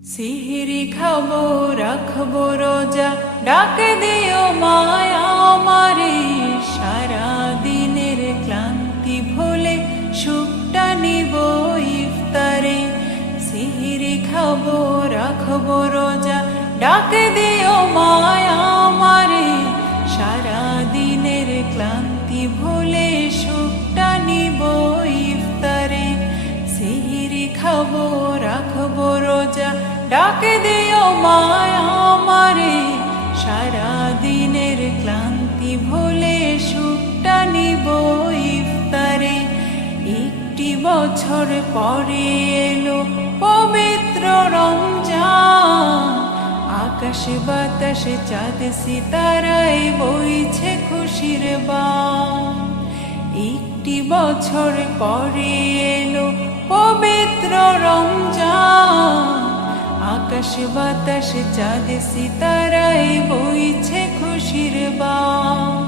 সিহরি খাবো রাখবো রোজা, ডাকে দিও মায়া আমারে। সারা দিনের ক্লান্তি ভুলে সুখটা নিব ইফতারে। সিহরি খাবো রাখবো রোজা, ডাকে দিও মায়া আমারে। সারা দিনের ক্লান্তি ভুলে সুখটা নিব ইফতারে। সিহরি খাবো রাখবো রোজা, ডাকে দিও মায়া আমারে। সারা দিনের ক্লান্তি ভুলে সুখটা নিব ইফতারে। একটি বছর পরে এলো পবিত্র রমজান, আকাশে বাতাসে চাঁদ সিতারায় বইছে খুশির বান। একটি বছর পরে এলো পবিত্র রমজান, আকাশে বাতাসে চাঁদ সিতারায় বইছে খুশির বান।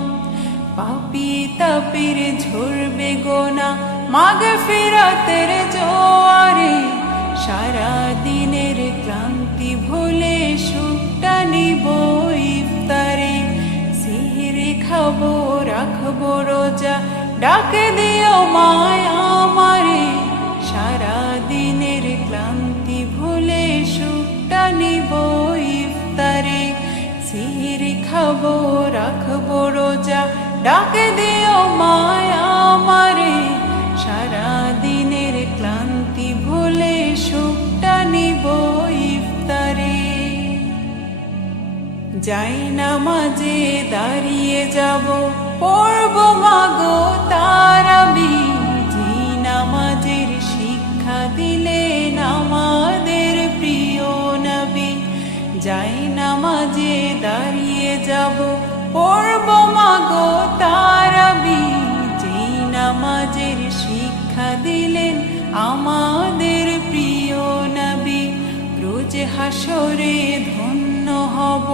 পাপী তাপীর ঝরবে গোনা মাগফিরাতের জোয়ারে। সারা দিনের ক্লান্তি ভুলে সুখটা নিব ইফতারে। সিহরি খাবো রাখবো রোজা, ডাকে দিও মায়া আমারে। সারা দিনের ক্লান্তি ভুলে সুখটা নিব ইফতারে। সিহরি খাবো রাখবো রোজা, ডাকে দিও মায়া আমারে। সারা দিনের ক্লান্তি ভুলে সুখটা নিব ইফতারে। যাই নামাজে দাঁড়িয়ে যাব, পড়ব মাগো তারাবি। জি নামাজের শিক্ষা দিলেন আমাদের প্রিয় নবী। যাই নামাজে দাঁড়িয়ে যাব, পড়ব মাগো তারাবি। জি নামাজের শিক্ষা দিলেন আমাদের প্রিয় নবী। রোজ হাসরে ধন্য হব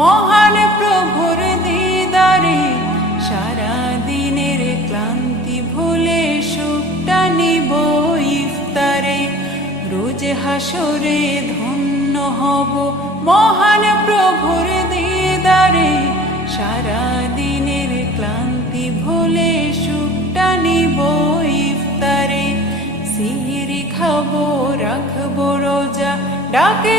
মহান প্রভুর দিদারে। সারা দিনের ক্লান্তি ভুলে সুখটা নিব ইফতারে। রোজ হাসরে ধন্য হব মহান প্রভুর দিদারে। সারা দিনের ক্লান্তি ভুলে সুখটা নিব ইফতারে। সিহরি খাবো রাখবো রোজা, ডাকে